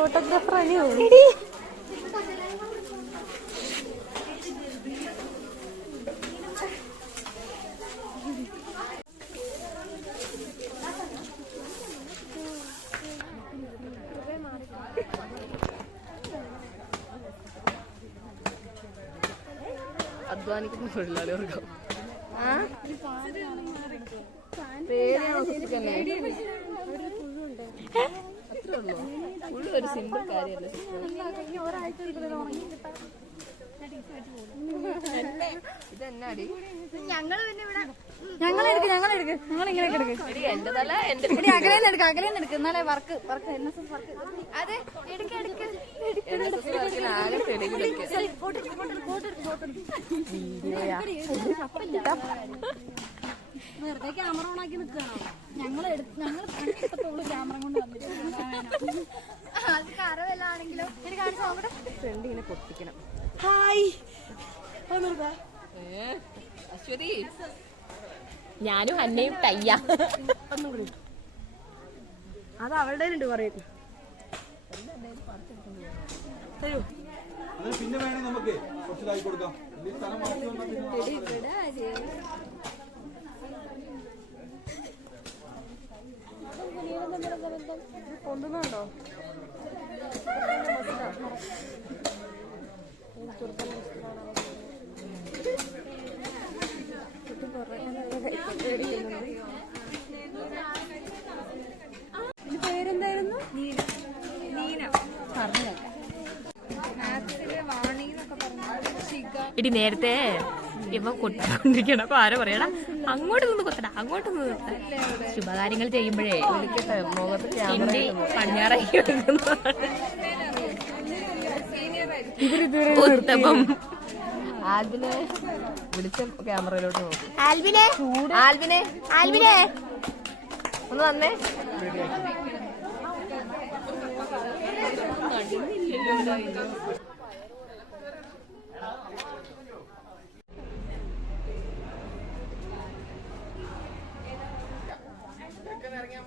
Photographer അല്ലയോ? അധ്വാനിക്കുന്ന തൊഴിലാളികൾക്കും അത്രേ ഉള്ളൂ. ഫുള്ള് ഒരു സിമ്പിൾ കാര്യമല്ല. ഇതെന്നാടി ഞങ്ങളെടുക്ക് ഞങ്ങളിങ്ങനെ എന്റെ തല എന്റെ അകലേന്നെടുക്ക് എന്നാലേ വർക്ക് അതെ ആകെ തെളിവിലൊക്കെ വെറുതെ ക്യാമറ ഓണാക്കി നിൽക്കുകയാണോ? ഞങ്ങൾ ക്യാമറ കൊണ്ട് വന്നിട്ട് കറവെല്ലാണെങ്കിലോ എനിക്ക് കാണിച്ചു നോക്കട്ടെ. ഫ്രണ്ട് ഇങ്ങനെ പൊട്ടിക്കണം. ഹായ് അശ്വതി ഞാനും അന്നയും തയ്യ. അത് അവളുടെ ഉണ്ട് പറയും. പിന്നെ വേണേ നമുക്ക് കുറച്ചിതായി കൊടുക്കാം. കൊണ്ടുന്നുണ്ടോ? പേരെന്തായിരുന്നു? ഇടി നേരത്തെ ഇവ കൊട്ടിക്കൊണ്ടിരിക്കണം. അപ്പൊ ആരോ പറയടാ അങ്ങോട്ട് നിന്ന് കൊത്തടാ, അങ്ങോട്ട് നിന്ന് കൊത്ത. ശുഭകാര്യങ്ങൾ ചെയ്യുമ്പോഴേ ഹിന്ദി പടിഞ്ഞാറായി ഉത്തമം. ആൽബിനെ വിളിച്ച ക്യാമറയിലോട്ട് നോക്കും. ആൽബിനെ ആൽബിനെ ആൽബിനെ ഒന്ന് വന്നേ. ഇറങ്ങിയാൽ